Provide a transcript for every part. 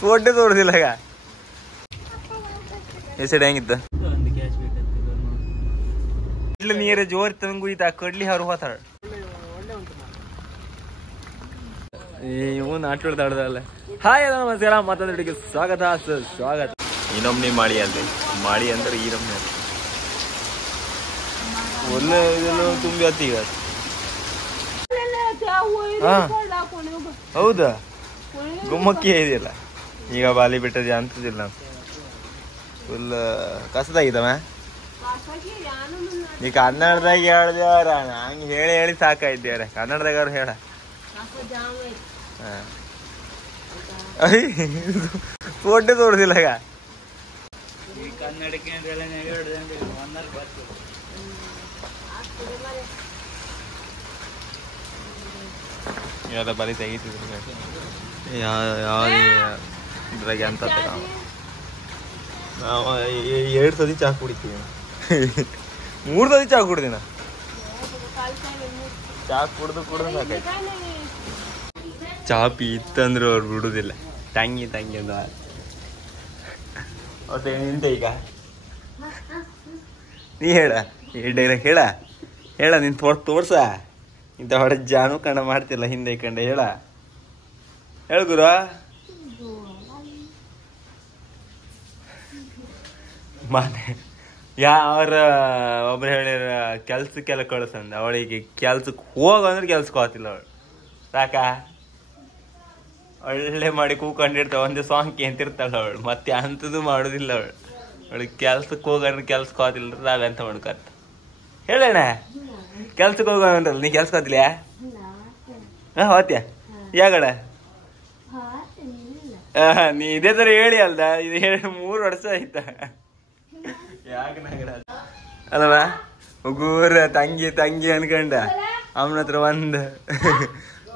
Photo ತೋರಿಸಿಲ್ಲ ಈಗ ಹೆಸರು ಹೆಂಗಿತ್ತು ಇಲ್ಲ ನೀರ ಜೋರ್ ತಂಗು ಈತ ಕಡ್ಲಿ ಹಾರು ಹೋತಾಳ ಇವನ್ ಆಟೋಳ್ದಾಡ್ದಲ್ಲ ಹಾಯ್ ಎಲ್ಲ ನಮಸ್ಕಾರ ಮತ್ತೊಂದು ಸ್ವಾಗತ ಸ್ವಾಗತ ಇನ್ನೊಮ್ಮೆ ಮಾಡಿ ಅಂದ್ರೆ ಮಾಡಿ ಅಂದ್ರೆ ಈ ನಮ್ಮನೆ ಒಳ್ಳೆ ಇದೆಲ್ಲ ತುಂಬಿ ಹತ್ತಿ ಈಗ ಹೌದಾ ಗುಮ್ಮಕ್ಕಿ ಇದೆಯಲ್ಲ ಈಗ ಬಾಲಿ ಬಿಟ್ಟದೆ ಅಂತದಿಲ್ಲ ಫುಲ್ ಕಸದಾಗಿದ್ದವ ನೀ ಕನ್ನಡದಾಗ ಹೇಳ್ದೇವ್ರ ಹಂಗೆ ಹೇಳಿ ಹೇಳಿ ಸಾಕಾಯ್ದೇವ್ರ ಕನ್ನಡದಾಗ ಅವ್ರು ಹೇಳ ಫೋಟೋ ತೋರಿಸಿಲ್ಲ ಈಗ ಯಾವ್ದ ಬಲಿ ತೆಗಿತಿದ್ರು ಇದ್ರಾಗ ಅಂತ ನಾವು 2 ಸತಿ ಚಾ ಕುಡಿತೀವಿ 3 ಸತಿ ಚಾ ಕುಡ್ದಿನ ಚಾ ಕುಡ್ದು ಸಾಕಾಯ್ತು ಚಾ ಪೀತ್ತಂದ್ರೆ ಅವ್ರು ಬಿಡುದಿಲ್ಲ ತಂಗಿ ಅಂದ ಅವ್ರ ನಿಂತ ಈಗ ನೀ ಹೇಳ ಹೇಳ ನಿನ್ ತೋರ್ಸ ಇಂಥ ಹೊಡೆ ಜಾನು ಕಂಡ ಮಾಡ್ತಿಲ್ಲ ಹಿಂದೆ ಕಂಡ ಹೇಳ ಗುರು ಮಾನೆ ಅವ್ರ ಒಬ್ರು ಹೇಳಿರ ಕೆಲ್ಸಕ್ಕೆಲ್ಲ ಕಳ್ಸಂದ ಅವಳಿಗೆ ಕೆಲ್ಸಕ್ಕೆ ಹೋಗಂದ್ರೆ ಕೆಲ್ಸಕ್ಕೆ ಹೋಗ್ತಿಲ್ಲ ಅವಳು ಸಾಕ ಒಳ್ಳೆ ಮಾಡಿ ಕೂಕೊಂಡಿರ್ತಾವ ಒಂದೇ ಸಾಂಗ್ ಕೇಂತಿರ್ತಾಳ ಅವಳು ಮತ್ತೆ ಅಂಥದ್ದು ಮಾಡೋದಿಲ್ಲ ಅವಳಿಗೆ ಕೆಲ್ಸಕ್ಕೆ ಹೋಗಂದ್ರೆ ಕೆಲ್ಸಕ್ಕೆ ಹೋಗ್ತಿಲ್ಲ ನಾವೆಂತ ಮಾಡ್ಕತ್ತ ಹೇಳಣ್ಣ ಕೆಲ್ಸಕ್ಕೆ ಹೋಗಂದ್ರಲ್ಲ ನೀ ಕೆಲ್ಸಕ್ಕೆ ಹೋಗ್ತಿಲ್ಲ ಹೋತ್ಯ ಯಾಗಡ ನೀ ಇದೇ ತರ ಹೇಳಿ ಅಲ್ದ ಇದು 3 ವರ್ಷ ಆಯ್ತಾ ಅಲ್ಲವಾ ಹುಗೂರ ತಂಗಿ ಅನ್ಕಂಡ ಅವನ ಹತ್ರ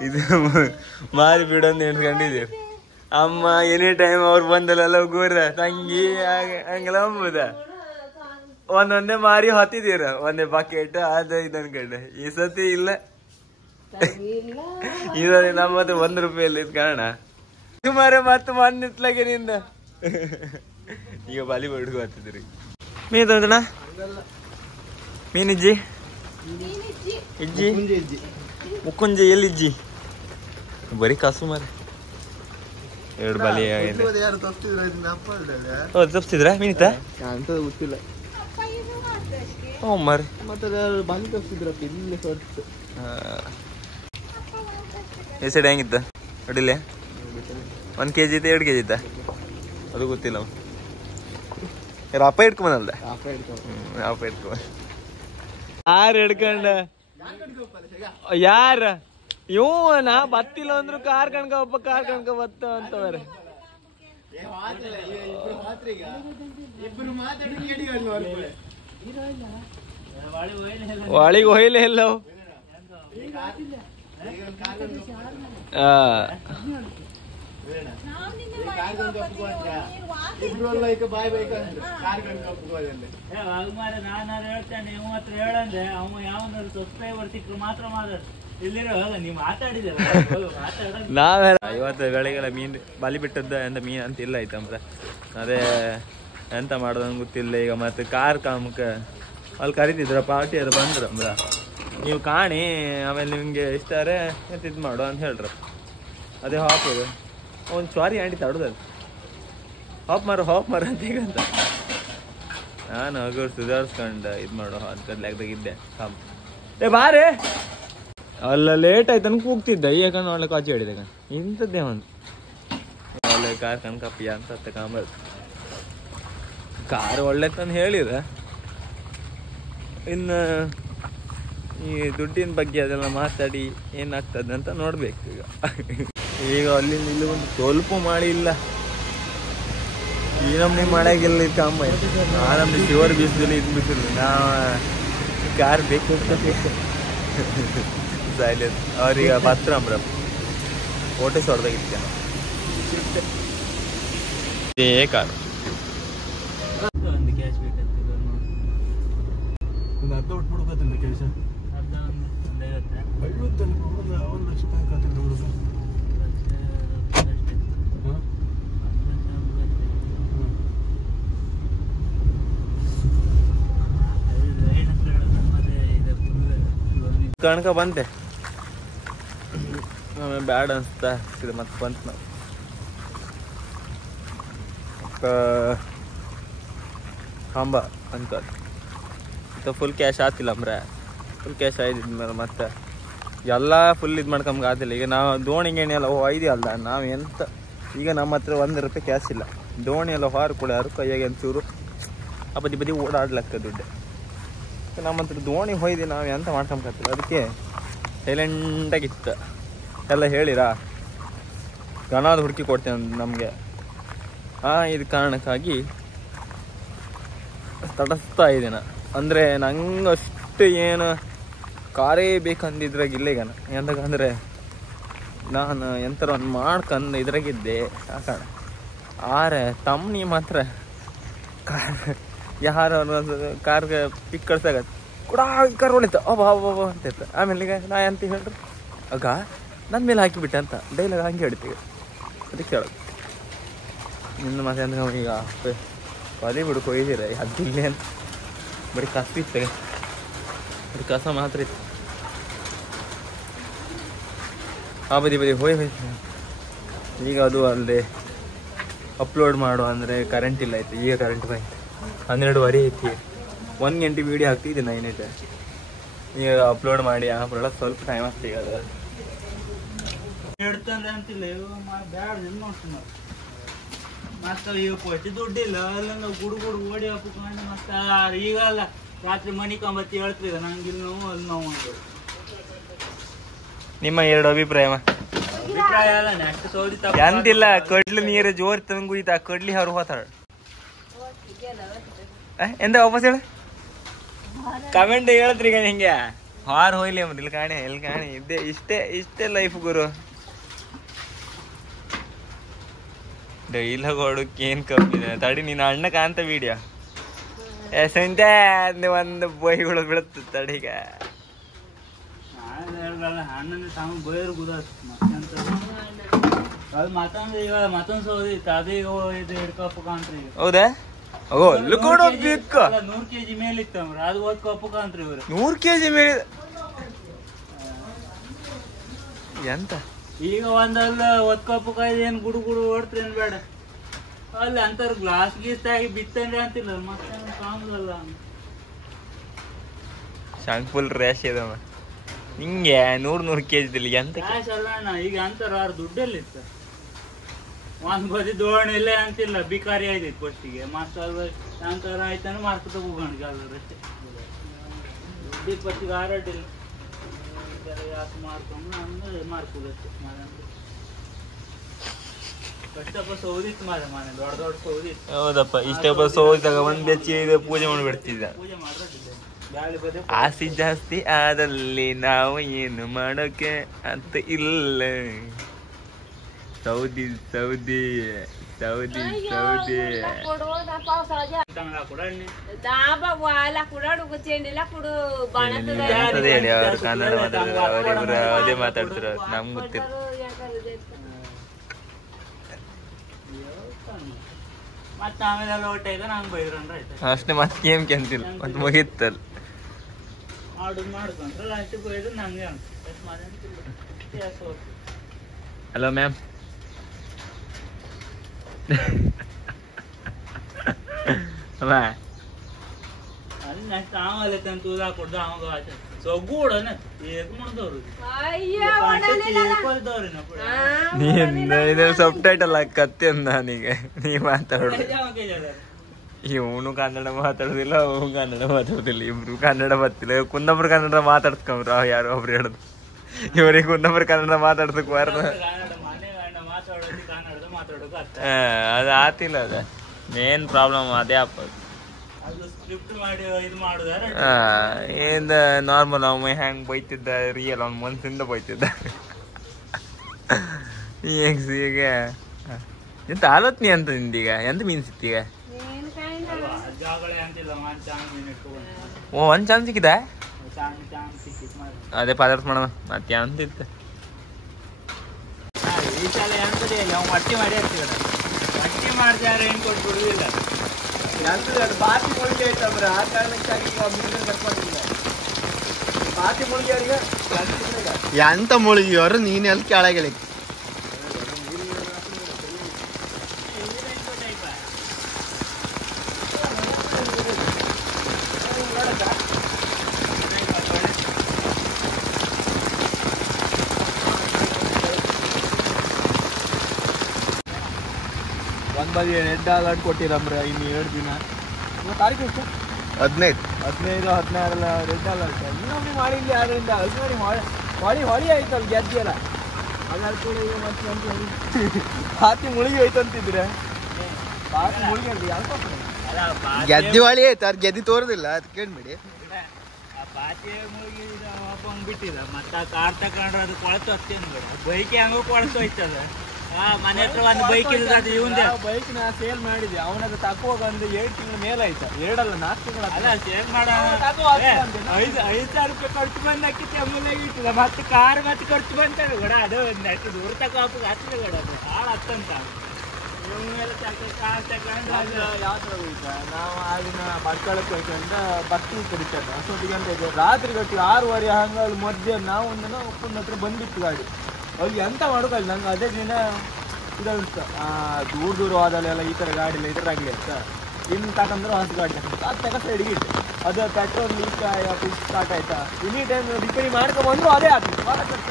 ಇದು ಮಾರಿ ಬಿಡೋಂದು ಎಣ್ಕೊಂಡಿದ್ದೀವಿ ಅಮ್ಮ ಎನಿ ಟೈಮ್ ಅವ್ರು ಬಂದಲ್ಲ ಹುಗೂರ ತಂಗಿ ಹಂಗೆಲ್ಲ ಅಂಬುದ ಒಂದೊಂದೇ ಮಾರಿ ಹೊತ್ತಿದ್ದೀರ ಒಂದೇ ಬಕೆಟ್ ಅದ ಇದು ಅನ್ಕಂಡ ಈ ಸತಿ ಇಲ್ಲ ಇದ್ರಲ್ಲಿ ನಮ್ಮ ಹತ್ರ 1 ರೂಪಾಯಿ ಇಲ್ಲ ಇದು ಕಾರಣ ಸುಮಾರು ಮತ್ತೆ ಮಣ್ಣಿತ್ಲಾಗೆ ನಿಂದ ಈಗ ಬಾಲಿವುಡ್ಗೆ ಬರ್ತಿದ್ರಿ ಮೀನು ತಂದಣ ಮೀನಿಜ್ಜಿ ಮುಕ್ಕುಂಜಿ ಎಲ್ಲಿಜ್ಜಿ ಬರೀ ಕಾಸು ಮಾರ 2 ಬಾಲಿ ತಪ್ಪಿಸಿದ್ರ ಮೀನಿತ ಗೊತ್ತಿಲ್ಲ ಮರಿ ಹೆಸರು ಹೆಂಗಿತ್ತ ಅಡಿಲೆ 1 kg ಇತ್ತ 2 kg ಇತ್ತ ಅದು ಗೊತ್ತಿಲ್ಲ ಅಪ್ಪ ಇಟ್ಕೊಂಬಂದ ಅಪ್ಪ ಇಟ್ಕೊಂಬ ಯಾರು ಹಿಡ್ಕೊಂಡ ಯಾರ ಇವ ನಾ ಬತ್ತಿಲ್ಲ ಅಂದ್ರು ಕಾರ್ ಕಣ್ಕ ಬತ್ತ ಅಂತವ್ರೆ ಒಳಿಗೆ ಒಯ್ಲೇ ಇಲ್ಲ ನಾನು ಹೇಳ್ತೇನೆ ಹತ್ರ ಹೇಳಂದ್ರೆ ಅವ ಯಾವನಾರು ಸಬ್ಸ್ಕ್ರೈಬರ್ ಸಿಕ್ಕರು ಮಾತ್ರ ಮಾತಾಡ ಇಲ್ಲಿರೋ ನೀವ್ ಮಾತಾಡಿದ ನಾವೇ 50 ಗಳಿಗೆಲ್ಲ ಮೀನ್ ಬಲಿ ಬಿಟ್ಟದ್ದ ಎಂತ ಮೀನ್ ಅಂತ ಇಲ್ಲ ಆಯ್ತಂಬ್ರ ಅದೇ ಎಂತ ಮಾಡೋದಂಗ ಗೊತ್ತಿಲ್ಲ ಈಗ ಮತ್ತೆ ಕಾರ್ ಕಾಮಕ್ಕೆ ಅಲ್ಲಿ ಕರಿತಿದ್ರ ಪಾರ್ಟಿ ಅದು ಬಂದ್ರಂಬ್ರ ನೀವು ಕಾಣಿ ಆಮೇಲೆ ನಿಮ್ಗೆ ಇಷ್ಟಾರೆ ಎಂತ ಇದು ಮಾಡು ಅಂತ ಹೇಳ್ರ ಅದೇ ಹಾಕೋದು ಒಂದು ಸಾರಿ ಆಂಟಿ ತಡೋದು ಹಾಪ್ ಮಾರು ಅಂತ ಈಗಂತ ನಾನು ಹಗರ್ ಸುಧಾರಿಸ್ಕೊಂಡು ಇದು ಮಾಡೋ ಅಂತ ಲೆಕ್ಕದಾಗಿದ್ದೆ ಬಾರೇ ಅಲ್ಲ ಲೇಟ್ ಆಯ್ತು ಅನ್ಕ ಕೂಗ್ತಿದ್ದ ಯಾಕಂದ್ರೆ ಒಳ್ಳೆ ಕಾಚಿ ಹೇಳಿದೆ ಇಂಥದ್ದೇ ಒಂದು ಒಳ್ಳೆ ಕಾರ್ ಕನ್ಕಪ್ಪಿ ಅಂತ ಕಾಂಬ ಕಾರ್ ಒಳ್ಳೆ ತಂದು ಹೇಳಿದ ಇನ್ನು ಈ ದುಡ್ಡಿನ ಬಗ್ಗೆ ಅದೆಲ್ಲ ಮಾತಾಡಿ ಏನಾಗ್ತದೆ ಅಂತ ನೋಡ್ಬೇಕು ಈಗ ಅಲ್ಲಿಂದ ಇಲ್ಲಿ ಒಂದು ಸ್ವಲ್ಪ ಮಾಡಿ ಇಲ್ಲ ಈ ನಮ್ಗೆ ಮಳೆಗೆಲ್ಲ ಇದು ಕಾಂಬ ನಮ್ದು ಶಿವರ್ ಬೀಸದಲ್ಲಿ ಇದು ಬಿಸಿಲು ನಾವು ಕಾರ್ ಬೇಕು ಅವ್ರೀಗ ಬತ್ತಂಬ್ರ ಓಟೆ ಸೊಡ್ದಾಗಿತ್ತ ಕಾರು ಅರ್ಧ ಒಟ್ಟು ಬಿಡ್ಬೇಕಂತ ಕೆಲಸ ಕಣ್ಕ ಬಂತೆ ಆಮೇಲೆ ಬ್ಯಾಡ ಅನ್ಸ್ತಾ ಇದು ಮತ್ತೆ ಬಂತು ನಾವು ಕಂಬ ಅಂತ ಮತ್ತು ಫುಲ್ ಕ್ಯಾಶ್ ಆತಿಲ್ಲ ಅಂದ್ರೆ ಫುಲ್ ಕ್ಯಾಶ್ ಆಯ್ದಿದ್ಮೇಲೆ ಮತ್ತೆ ಎಲ್ಲ ಫುಲ್ ಇದು ಮಾಡ್ಕೊಂಬ ಆದಿಲ್ಲ. ಈಗ ನಾವು ದೋಣಿ ಗಿಣಿ ಎಲ್ಲ ಒಯ್ದಿಯಲ್ಲ ನಾವು ಎಂತ ಈಗ ನಮ್ಮ ಹತ್ರ ₹1 ಕ್ಯಾಶ್ ಇಲ್ಲ. ದೋಣಿ ಎಲ್ಲ ಹಾರು ಕೂಡ ಯಾರು ಕೈಯಾಗೆ ಒಂಚೂರು ಬದಿ ಬದಿ ಓಡಾಡ್ಲಕ್ಕ ದುಡ್ಡು. ನಮ್ಮ ಹತ್ರ ದೋಣಿ ಹೊಯ್ದು ನಾವು ಎಂತ ಮಾಡ್ಕೊಂಬತ್ತಿಲ್ಲ. ಅದಕ್ಕೆ ಸೈಲೆಂಟಾಗಿತ್ತು ಎಲ್ಲ ಹೇಳಿರಾ ಗಣಾದ ಹುಡುಕಿ ಕೊಡ್ತೇನೆ ನಮಗೆ. ಇದು ಕಾರಣಕ್ಕಾಗಿ ತಡಸ್ತಾ ಇದ್ದೇನೆ. ಅಂದರೆ ನಂಗೆ ಅಷ್ಟು ಏನು ಕಾರೇ ಬೇಕಂದಿದ್ರಾಗ ಇಲ್ಲೇಗನ ಎಂತಕಂದರೆ ನಾನು ಎಂಥರ ಒಂದು ಮಾಡ್ಕೊಂಡು ಇದ್ರಾಗಿದ್ದೆ ಸಾಕಾಣ. ಆರೆ ತಮ್ಮನಿ ಮಾತ್ರ ಯಾರು ಕಾರ್ಗೆ ಪಿಕ್ ಕಳ್ಸಾಗತ್ತೆ ಕೂಡ ಕಾರ್ ಹೊಳಿತ ಅಬ್ಬ ಅಂತ ಇತ್ತು. ಆಮೇಲೆ ಈಗ ನಾ ಅಂತ ಹೇಳ್ರಿ ಆಗ ನನ್ನ ಮೇಲೆ ಹಾಕಿಬಿಟ್ಟೆ ಅಂತ ಡೈಲಾಗ್ ಹಂಗೆ ಹೇಳ್ತೀವಿ. ಅದಕ್ಕೆ ಹೇಳೋದು ನಿನ್ನ ಮತ್ತೆ ಅಂದ್ರೆ ಈಗ ಬದಿ ಬಿಡ್ಕೊ ಒಯ್ದಿರ ಅದಿಲ್ಲೇ ಅಂತ ಬರೀ ಕಸ ಇತ್ತು, ಬರೀ ಕಸ ಮಾತ್ರ ಇತ್ತು. ಬದಿ ಹೋಯ್ತು. ಈಗ ಅದು ಅಲ್ಲದೆ ಅಪ್ಲೋಡ್ ಮಾಡು ಅಂದರೆ ಕರೆಂಟ್ ಇಲ್ಲ ಆಯ್ತು. ಈಗ ಕರೆಂಟ್ ಬಂತು 12:30 ಐತಿ. 1 ಗಂಟೆ ವೀಡಿಯೋ ಹಾಕ್ತಿದ್ದೆ ನಾನೈತೆ. ಈಗ ಅಪ್ಲೋಡ್ ಮಾಡಿ ಆಮೇಲೆ ಸ್ವಲ್ಪ ಟೈಮ್ ಆಗ್ತಿ. ಈಗ ಅದು ಹೇಳ್ತಂದ್ರೆ ಅಂತಿಲ್ಲ ಬ್ಯಾಡ ನೋಡ್ತೀನಿ ಮತ್ತೆ ಈಗ ಕೊಟ್ಟು ದುಡ್ಡಿಲ್ಲ ಅಲ್ಲ ಗುಡು ಓಡಿ ಹಾಕೊಂಡು ಮತ್ತೆ ಈಗ ಅಲ್ಲ ರಾತ್ರಿ ಮನಿ ಕಂಬತ್ತಿ ಹೇಳ್ತೀಗ ನಂಗಿಲ್ಲ ನೋವು ಅಲ್ಲಿ ನೋವು ಅಂತ. ನಿಮ್ಮ 2 ಅಭಿಪ್ರಾಯ ಅಲ್ಲ ನೆಕ್ಸ್ಟ್ ಸೌದಿ ಎಂತಿಲ್ಲ ಕಡ್ಲಿ ನೀರು ಜೋರ್ ತಂಗುಯ್ತಾ ಕಡ್ಲಿ ಅವ್ರು ಹೋತಾಳ ಎಂತ ವಾಪಸ್ ಹೇಳ ಕಮೆಂಟ್ ಹೇಳತ್ರಿ ಈಗ ಹಿಂಗೆ ಹಾರು ಹೋಯ್ಲಿ ಅಂಬ ಇಲ್ಲಿ ಕಾಣಿ ಇದ್ದೆ ಇಷ್ಟೇ ಲೈಫ್ ಗುರು. ಡೈಲಾಗ್ ಹೊಡಕ್ಕೆ ಏನ್ ಕಮ್ಮಿ ತಡಿ ನೀನು ಅಣ್ಣ ಕಾಂತ ವಿಡಿಯೋ ಸಂತೆ ಒಂದು ಬೈಗಳು ಬೀಳುತ್ತೆ ತಡಿಗ ಅಣ್ಣನ ಸಾಮ ಬೈರು ಅದು ಮತ್ತೊಂದು ಇವಾಗ ಮತ್ತೊಂದು ಸೌದಿ ಅದೇ ಇದು ಹಿಡ್ಕೊಪ್ಪಕಂತ್ರಿ. ಹೌದಾ? ಓ ಲುಕೋಡ್ 100 kg ಮೇಲೆ ಇತ್ತಂದ್ರ ಅದು ಓದ್ಕೊಪ್ಪಕಂತ್ರಿ ಇವ್ರು 100 kg ಮೇಲೆ ಎಂತ ಈಗ ಒಂದಲ್ಲ ಒತ್ಕೊಪ್ಪಕಾಯ್ದು ಏನು ಗುಡು ಓಡ್ತ್ರಿ ಏನ್ ಬೇಡ ಅಲ್ಲಿ ಅಂತಾರ ಗ್ಲಾಸ್ ಗೀಸ್ ಆಗಿ ಬಿತ್ತಂದ್ರೆ ಅಂತಿಲ್ಲ ಮತ್ತೆ ಕಾಮಲ್ಲ ಶಾಂಗ್ ಫುಲ್ ರ್ಯಾಶ್ ಇದಮ್ಮ ಹಿಂಗೆ 100 kg ಎಂತ ಕ್ಯಾಶ್ ಅಲ್ಲ ಅಣ್ಣ. ಈಗ ಅಂತಾರ ಅವ್ರ ದುಡ್ಡಲ್ಲಿತ್ತ ಒಂದ್ ಬದಿ ದೋಣಿ ಇಲ್ಲೇ ಅಂತಿಲ್ಲ ಬಿಕಾರಿ ಆಯ್ತೈತಿ ಫಸ್ಟಿಗೆ ಮತ್ತೆ ಅಂತಾರ ಆಯ್ತಾನ ಮಾರ್ಕೆಟ್ ಹೋಗೋಣ ಅಷ್ಟೇ ದುಡ್ಡಿ ಪತ್ತಿಗೆ ಆರಾಟಿಲ್ಲ ಯಾಕೆ ಮಾಡ್ಕೊಂಡು ಅಂದ್ರೆ ಮಾರ್ಕೋದಷ್ಟೇ ಕಷ್ಟಪ್ಪ ಸೌದಿತ್ತು ಮನೆ ದೊಡ್ಡ ಸೌದಿತ್ತು. ಹೌದಪ್ಪ ಇಷ್ಟಪ್ಪ ಸೌದಿದಾಗ ಒಂದ್ ಬೆಚ್ಚಿ ಪೂಜೆ ಮಾಡ್ಬಿಡ್ತಿದ್ದ. ಪೂಜೆ ಮಾಡ್ಬಿಟ್ಟಿದ್ದೆ ಗಾಳಿ ಬದೇ ಆಸೆ ಜಾಸ್ತಿ ಆದಲ್ಲಿ ನಾವು ಏನು ಮಾಡೋಕೆ ಅಂತ ಇಲ್ಲ. ಸೌದಿ ಹೇಳಿ ಅವ್ರು ಕನ್ನಡ ಅವ್ರಿಬ್ರು ಅದೇ ಮಾತಾಡ್ತಿರೋ ನಮ್ಗೆ ಗೊತ್ತಿಲ್ಲ. ಮತ್ತೆ ಆಮೇಲೆ ಊಟ ಇದೆ ನಂಗೆ ಬೈದ್ರಂದ್ರೆ ಆಯ್ತು ಅಷ್ಟೇ ಮತ್ತೆ ಗೇಮ್ ಕೆಂತಿಲ್ಲ ಮತ್ತೆ ಮುಗಿತ್ತಲ್ಲ ಮಾಡ್ಕೊಂಡ್ರೆ ಲಾಸ್ಟಿಗೆ ಬೈದ್ರು ನಂಗೆ ಹಲೋ ಮ್ಯಾಮ್ ಅಲ್ಲಿ ನೆಕ್ಸ್ಟ್ ಆಮೇಲೆ ತೂದ ಕೊಡ್ದು ಅವಾಗ ಆಚೆ ಸೊಗ್ಗೂಡನ ಏಕ ಮಾಡ್ದವ್ರು ನೀನು ಸಬ್ ಟೈಟಲ್ ಹಾಕತ್ತೆ ಅಂದ ನನಗೆ ನೀ ಮಾತಾಡೋದು. ಇವನು ಕನ್ನಡ ಮಾತಾಡೋದಿಲ್ಲ ಅವನು ಕನ್ನಡ ಮಾತಾಡೋದಿಲ್ಲ. ಇಬ್ರು ಕನ್ನಡ ಬರ್ತಿಲ್ಲ. ಕುಂದಾಪುರ ಕನ್ನಡ ಮಾತಾಡ್ಸ್ಕೊಂಬ್ರ ಯಾರೋ ಒಬ್ರು ಹೇಳುದು ಇವ್ರಿಗೆ ಕುಂದಾಪುರ ಕನ್ನಡ ಮಾತಾಡ್ಸಕ್ ಬಾರ್ದ ಅದು ಆತಿಲ್ಲ. ಅದ ಮೇನ್ ಪ್ರಾಬ್ಲಮ್ ಅದೇ ಅಪ್ಪ. ಏನ್ ನಾರ್ಮಲ್ ಅವ ಹೆಂಗ್ ಬೈತಿದ್ದ ರಿಯಲ್ ಅವ್ನ ಮನ್ಸಿಂದ ಬೈತಿದ್ದ. ಈಗ ಎಂತ ಆಲೋಚನೆ ಅಂತ ನಿಂದೀಗ ಎಂತ ಮೀನ್ ಸಿಕ್ತೀಗ? ಓ ಒಂದ್ ಚಾನ್ಸ್ ಸಿಕ್ಕಿದ ಅದೇ ಪದಾರ್ಥ ಮಾಡೋಣ ಮತ್ತೆ ಅಂತಿತ್ತು. ಈ ಸಲ ಎಂತದೇ ನಾವು ಮಟ್ಟಿ ಮಾಡಿ ಹಾಕ್ತೀವಿ ಮಟ್ಟಿ ಮಾಡಿದ್ರೆ ಏನು ಕೊಟ್ಟು ಬಿಡುವುದಿಲ್ಲ. ಬಾತಿ ಮೊಳಕೆ ಆಯ್ತಂದ್ರೆ ಆ ಕಾರಣಕ್ಕಾಗಿ ಎಂತ ಮುಳುಗಿಯವರು ನೀನೆಲ್ಲ ಕೆಳಗೆ ಒಂದ್ ಬದಿ $2 ಕೊಟ್ಟಿರಮ್ರ ಇನ್ನು 2 ದಿನ ತಾರೀಕು ಎಷ್ಟು 15 15 16 $2 ಇನ್ನೊಮ್ಮೆ ಮಾಡಿಲ್ಲ ಯಾರಿಂದ ಅಲ್ಲಿ ಹೊಳಿ ಆಯ್ತಲ್ಲ ಗೆದ್ದಿಯಲ್ಲ ಅದಾದ ಕೂಡ ಈಗ ಮತ್ತೆ ಹಾತಿ ಮುಳುಗಿ ಹೋಯ್ತಂತಿದ್ರೆ ಹಾತಿ ಮುಳುಗಿ ಅಂತ ಯಾಕೆ ಗೆದ್ದಿ ಹೊಳಿ ಆಯ್ತು ಅದು ಗೆದ್ದಿ ತೋರುದಿಲ್ಲ ಅದು ಕೇಳ್ಬಿಡಿ ಪಾತಿ ಮುಳುಗಿ ಒಬ್ಬಂಗ್ ಬಿಟ್ಟಿದ ಮತ್ತ ಕಾರ್ ತಕೊಂಡ್ರೆ ಅದು ಕೊಳತು ಹತ್ತೇನು ಬೈಕ್ ಹೆಂಗೋ ಕೊಳತು ಹೋಯ್ತದ ಮನೆ ಹತ್ರ ಒಂದು ಬೈಕ್ ಇಲ್ಲದ ಇವಂದೆ ಬೈಕ್ ನಾ ಸೇಲ್ ಮಾಡಿದ್ದೆ ಅವನದು ತಕೋಗ ಒಂದು 7 ತಿಂಗಳ ಮೇಲೆ ಆಯ್ತಾ 2 ಅಲ್ಲ 4 ತಿಂಗಳ ಅಲ್ಲ ಸೇಲ್ ಮಾಡ 5,000 ರೂಪಾಯಿ ಖರ್ಚು ಬಂದು ಹಾಕಿತ್ತು ಅಮೂಲ್ಯಾಗ ಇಟ್ಟಿಲ್ಲ ಮತ್ತೆ ಕಾರ್ ಮತ್ತೆ ಖರ್ಚು ಬಂತಾನೆ ಕೂಡ ಅದು ಒಂದು ಅಷ್ಟು ದೂರ ತಗೋಪ ಹತ್ತಿರ ಕೂಡ ಅದು ಭಾಳ ಹತ್ತಂತ ಇವೆಲ್ಲ ಕಾರ್ ತಗೊಂಡು ಯಾವ ಥರ ಹೋಯ್ತಾ ನಾವು ಆಗಿನ ಬಡ್ಕಳಕ್ಕೆ ಹೋಯ್ತಂದ ಬಸ್ಸಿಗೆ ಕಡಿತಾರೆ ಅಷ್ಟೊತ್ತಿಗೆ ಅಂತ ಇದೆ ರಾತ್ರಿ ಗಟ್ಟಿ 6:30 ಹಂಗಲ್ಲಿ ಮಧ್ಯಾಹ್ನ ನಾವು ಒಂದಿನ ಒಪ್ಪನ ಹತ್ರ ಬಂದಿತ್ತು ಗಾಡಿ ಅವ್ರಿಗೆ ಎಂತ ಮಾಡೋಕಲ್ಲ ನಂಗೆ ಅದೇ ದಿನ ಇದಂತ ದೂರ ಹೋದಲ್ಲೆಲ್ಲ ಈ ಥರ ಗಾಡಿ ಇಲ್ಲ ಈ ಥರ ಆಗಲಿ ಅಂತ ಇನ್ನು ತಗೊಂಡ್ರೆ ಹೊಸ ಗಾಡಿ ತಗೊಂಡು ಅದು ತಗ ಸೈಡ್ಗೆ ಇಟ್ಟು ಅದು ಪೆಟ್ರೋಲ್ ಲೀಕ್ ಸ್ಟಾರ್ಟ್ ಆಯ್ತಾ ಎನಿ ಟೈಮ್ ರಿಪೇರಿ ಮಾಡ್ಕೊಂಡ್ಬಂದ್ರು ಅದೇ ಆಗ್ತಿತ್ತು ಭಾಳ ಖರ್ಚು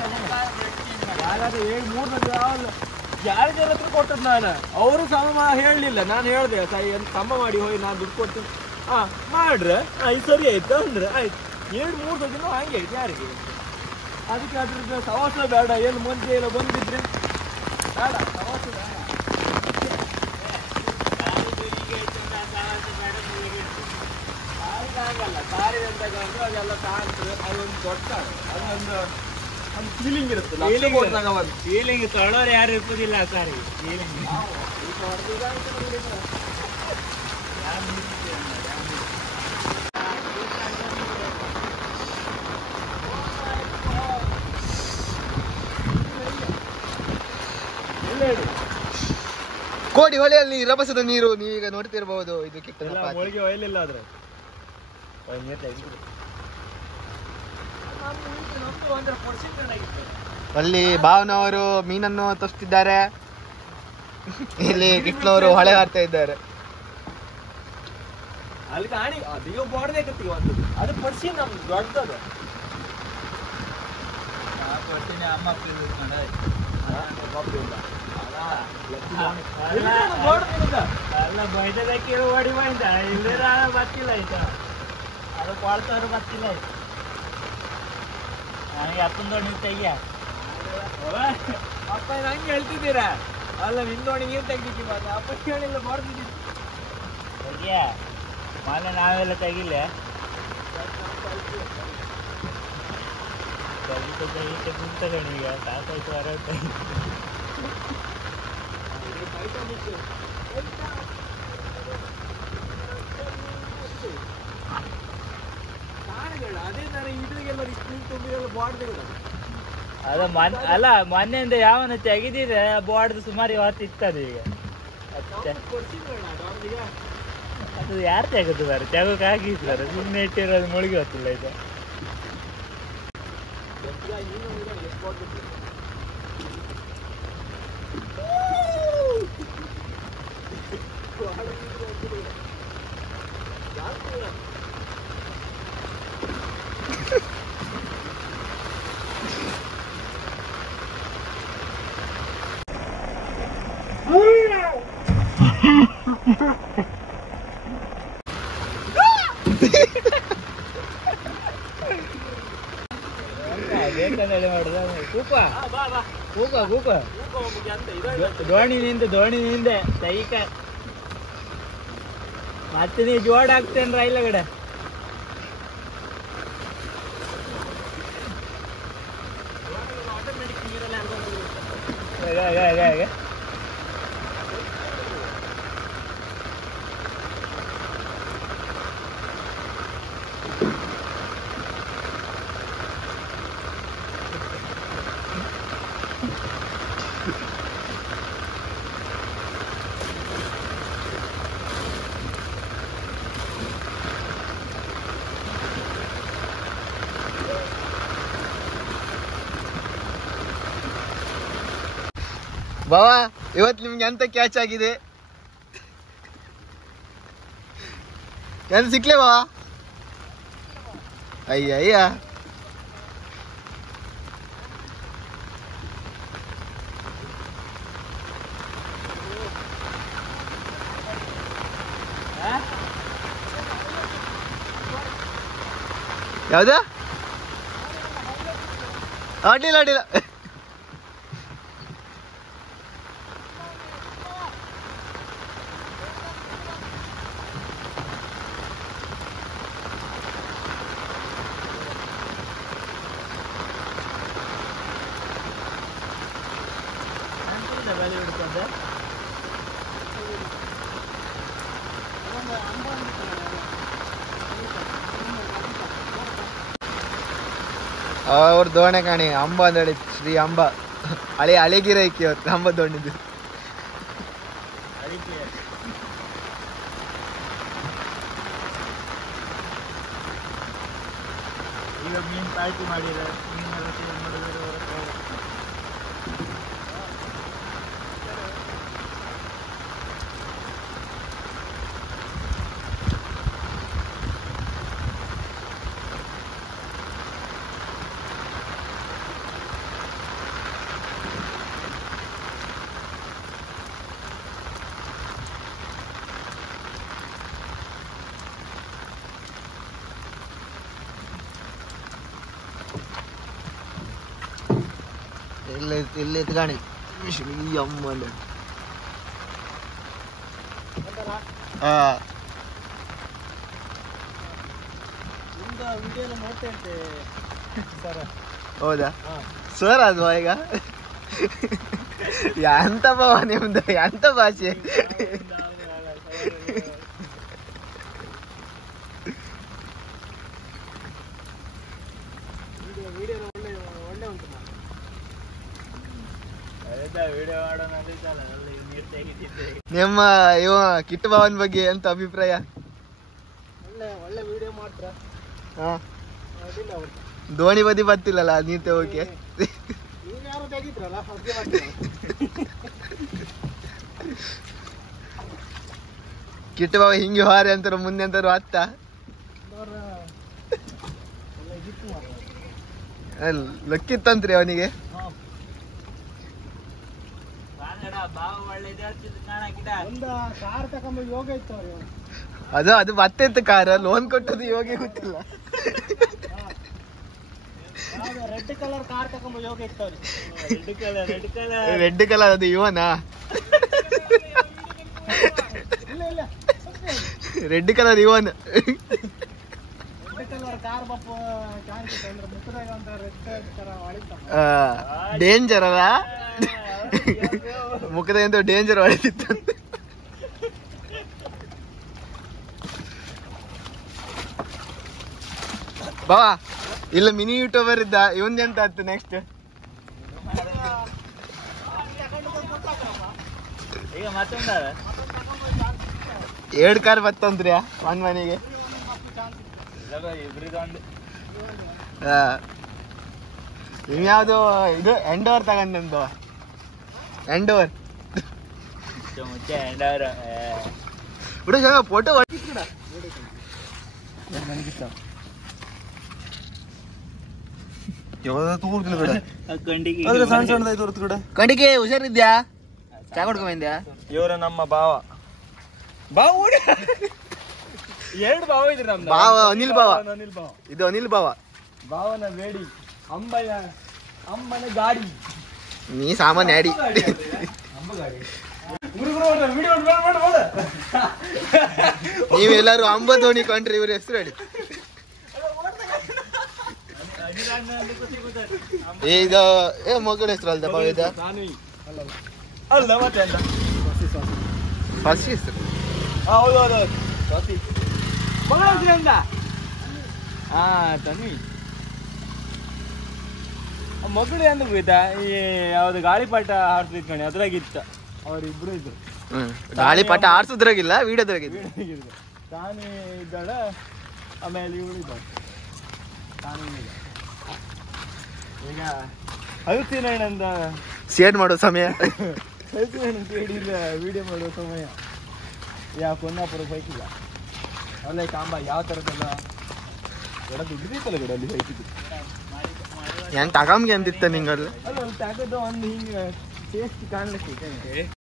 ಯಾರಾದ್ರೂ 7-3 ಮಂದಿ ಯಾರ ಹತ್ರ ಕೊಟ್ಟದ್ದು ನಾನು ಅವರು ಸಮ ಹೇಳಲಿಲ್ಲ ನಾನು ಹೇಳಿದೆ ಸಮ ಮಾಡಿ ಹೋಗಿ ನಾನು ದುಡ್ಡು ಕೊಡ್ತೀನಿ ಮಾಡ್ರೆ ಇದು ಸರಿ ಆಯ್ತು ಅಂದ್ರೆ ಆಯ್ತು 2-3 ದಿನ ಹಂಗೆ ಆಯ್ತು ಯಾರಿಗೆ ಅದಕ್ಕೆ ಅದ್ರದ್ದು ಸವಾಸ ಬೇಡ ಏನು ಮುಂಚೆ ಎಲ್ಲ ಬಂದಿದ್ರೆ ಬೇಡ ಸವಾಸ ಬೇಡ ಆಗಲ್ಲ ಕಾರಿ ಅಂತ ಅದೆಲ್ಲ ಕಾಣ್ತದೆ ಅದೊಂದು ದೊಡ್ಡ ಅದೊಂದು ಫೀಲಿಂಗ್ ಇರುತ್ತೆ ಫೀಲಿಂಗ್ ತೊಳೋರು ಯಾರು ಇರ್ಬೋದಿಲ್ಲ ಸಾರಿ ಫೀಲಿಂಗ್ ಕೋಡಿ ಹೊಳೆಯಲ್ಲಿ ರಭಸದ ನೀರು ನೀವೀಗ ನೋಡ್ತಿರ್ಬಹುದು. ಇದಕ್ಕೆ ಮೊಳಗೆ ಹೊಯ್ಲಿಲ್ಲ ಆದ್ರೆ ಅಲ್ಲಿ ಭಾವನವರು ಮೀನನ್ನು ತರಿಸ್ತಿದ್ದಾರೆ, ಇಲ್ಲಿ ಕಿಟ್ನವರು ಹೊಳೆ ಹಾರ್ತಾ ಇದ್ದಾರೆ. ಅಲ್ಲಿ ಕಾಣಿ ಅದಿಗೆ ಬೋಡ್ಬೇಕತ್ತೀವಿ ಒಂದು ಅದು ಪಡ್ಸಿ ನಮ್ದು ದೊಡ್ಡದು ಅಮ್ಮ ಅಲ್ಲ ಬೈದಕ್ಕೆ ಓಡಿ ಬಂದ ಇಲ್ಲರ ಬರ್ತಿಲ್ಲ ಆಯ್ತಾ ಅದು ಕೊಳ್ತವ್ರು ಬರ್ತಿಲ್ಲ ಆಯ್ತು ನನಗೆ ಅಪ್ಪನ ದೋಣಿ ತೆಗಿಯ ಅಪ್ಪ ನಂಗೆ ಹೇಳ್ತಿದ್ದೀರಾ ಅಲ್ಲ ನಿನ್ ದೋಣಿ ನೀರು ತೆಗಿತಿ ಮತ್ತೆ ಅಪ್ಪ ಹೇಳಿಲ್ಲ ಬರ್ತಿದ್ದಿ ತೆಗಿಯ ಮೊನ್ನೆ ನಾವೆಲ್ಲ ತೆಗಿಲ್ಲ ತೆಗಿತೆ ಕುಂತಗಣ ಈಗ ಸಾಕಾಯ್ತು ಹೊರ ಅದೇ ತರ ಇದ್ರಿಗೆಲ್ಲ ತುಂಬಿಗೆಲ್ಲ ಬಾಡ್ದು ಅದ ಅಲ್ಲ ಮೊನ್ನೆಯಿಂದ ಯಾವನ ತೆಗಿದಿದ್ರೆ ಬಾಡ್ದು ಸುಮಾರು ಇವತ್ತು ಇರ್ತದೆ ಈಗ ಅದು ಯಾರು ತೆಗೆದು ಬಾರ ತೆಗೋಕೆ ಆಗಿದ್ದಾರೆ ಸುಮ್ಮನೆ ಇಟ್ಟಿರೋದು ಮುಳುಗಿ ಹೊತ್ತಿಲ್ಲ ಇದು ದೋಣಿ ಸೈಕ ಮತ್ತೆ ನೀ ಜೋಡ್ ಹಾಕ್ತೇನ್ರ ಇಲ್ಲ ಕಡೆ ಬಾವಾ ಇವತ್ತು ನಿಮ್ಗೆ ಎಂತ ಕ್ಯಾಚ್ ಆಗಿದೆ? ಎಂತ ಸಿಕ್ಲೇ ಬಾವಾ? ಅಯ್ಯ ಯಾವ್ದ? ಅಡ್ಡಿಲ್ಲ ಅವ್ರ ದೋಣೆ ಕಾಣಿ ಅಂಬ ಅಂತ ಹೇಳಿ ಶ್ರೀ ಅಂಬ ಹಳೆಗಿರ ಇಕ್ಕಿ ಅವತ್ತು ಅಂಬ ದೋಣಿದ್ದು. ಈಗ ಮೀನ್ ಪಾರ್ಟಿ ಮಾಡಿರ ಇಲ್ಲಿ ಎತ್ಕಾಣಿ ಈ ಅಮ್ಮ ಹೌದಾ ಸರ್ ಅದು ಈಗ ಎಂತ ಭಾವ ನಿಮ್ದು, ಎಂತ ಭಾಷೆ? ನಿಮ್ಮ ಇವ ಕಿಟ್ಟು ಭಾವನ್ ಬಗ್ಗೆ ಎಂತ ಅಭಿಪ್ರಾಯ? ಒಳ್ಳೆ ವಿಡಿಯೋ ಮಾಡ್ತಾರ. ದೋಣಿ ಬದಿ ಬರ್ತಿಲ್ಲಲ್ಲ ನೀತೆ ಹೋಗಿ ಯಾರು ತೆಗಿದ್ರಲ್ಲ ಕಿಟ್ಟು ಬಾವ ಹಿಂಗೆ ಹಾರಿ ಅಂತಾರ ಮುಂದೆ ಅಂತಾರು ಅತ್ತ ಲಕ್ಕಿತ್ತಂತ್ರಿ ಅವನಿಗೆ. ಕಾರ್ ತಕೊಂಬ ಯೋಗ ಇತ್ತು ಅದು ಮತ್ತೆಂತ ಕಾರ್ ಲೋನ್ ಕೊಟ್ಟದ್ದು ಯೋಗಿ ಗೊತ್ತಿಲ್ಲ. ರೆಡ್ ಕಲರ್ ಕಾರ್ ತಕೊಂಬ ಯೋಗ ಇತ್ತು. ರೆಡ್ ಕಲರ್ ಅದು ಇವನಾ? ರೆಡ್ ಕಲರ್ ಇವನ್. ಡೇಂಜರ್ ಅಲ್ಲ ಮುಖದ ಎಂತ ಡೇಂಜರ್ ಹೊಳಿತಿತ್ತು. ಬಾವಾ ಇಲ್ಲ ಮಿನಿ ಯೂಟ್ಯೂಬರ್ ಇದ್ದ ಇವಂದ ಎಂತ ಆಯ್ತು ನೆಕ್ಸ್ಟ್? ಈಗ ಮತ್ತೊಂದ 2 ಕಾರ್ ಬತ್ತಂತ್ರಿ ಒಂದ್ ಮನೆಗೆ. ಇನ್ಯಾವ್ದು ಇದು ಎಂಡೋರ್ ತಗೊಂಡ್ ಎಂಡೋರ್ ಹುಡುಗ ಫೋಟೋ ಕಂಡಿಗೆ ಹುಷಾರಿದ್ಯಾ? ಚಾ ಕೊಡ್ಕೊಂಡ್ಯಾ? ಇವ್ರ ನಮ್ಮ ಭಾವ. ಎರಡು ಭಾವ ಇದ್ರು ನಮ್ದು. ಭಾವ ಅನಿಲ್ ಭಾವ. ಅನಿಲ್ ಭಾವ. ಇದು ಅನಿಲ್ ಭಾವ. ಭಾವನ ಬೇಡಿ ಅಮ್ಮನ ಗಾಡಿ. ನೀ ಸಾಮಾನ್ಯ ಆಡಿ. ನೀವೆಲ್ಲರೂ ಅಂಬ ದೋಣಿ ಕೊಂಡ್ರಿ ಇವ್ರ ಹೆಸರು ಹೇಳಿ. ಇದು ಮಗಳ ಹೆಸರು ಅಲ್ದಪ್ಪ ಇದು? ಅಲ್ಲ ಮತ್ತೆ ಅಂತ ಫಸ್ಟ್ ಹೆಸರು. ಹೌದೌದು ಮಗಳ ಹೆಸರು ಎಂತ? ತನ್ವಿ. ಮಗಳು ಎಂದು ಗೊತ್ತಾ ಈ ಯಾವ್ದು ಗಾಳಿಪಾಟ ಆಡ್ತಿದ್ ಕಣಿ ಅದ್ರಾಗಿತ್ತ. ಅವರಿಬ್ರು ಇದ್ರು. ಗಾಳಿಪಾಟ ಆಡ್ಸೋದ್ರಾಗಿಲ್ಲ, ವಿಡಿಯೋದ್ರಾಗಿದ್ದು. ತಾನೇ ಇದ್ದಾಳ, ಆಮೇಲೆ ಇವಳು ಇದ್ದಾಳೆ. ತಾನೇ ಈಗ ಅಲ್ಸಿನಂದ ಶೇರ್ ಮಾಡೋ ಸಮಯ ಕೇಳಿಲ್ಲ ವಿಡಿಯೋ ಮಾಡುವ ಸಮಯ ಯಾ ಕೊನ್ನಾಪುರ ಬೈಕಿಲ್ಲ ಅಲ್ಲ ಕಾಂಬ ಯಾವ ಥರದ್ದೆಲ್ಲ ಎಡ ದುಡ್ಡಿತ್ತಲ್ಲ ಗಿಡ ಅಲ್ಲಿ ಬೈಕಿದ್ದು ಏನ್ ತಗಮ್ಗೆ ಅಂತಿತ್ತ ನಿಂಗಲ್ಲಿ ಅಲ್ಲ ಅಲ್ಲಿ ತಗದು ಒಂದು ಹಿಂಗೆ ಟೇಸ್ಟ್ ಕಾಣ್ಲಿಕ್ಕೆ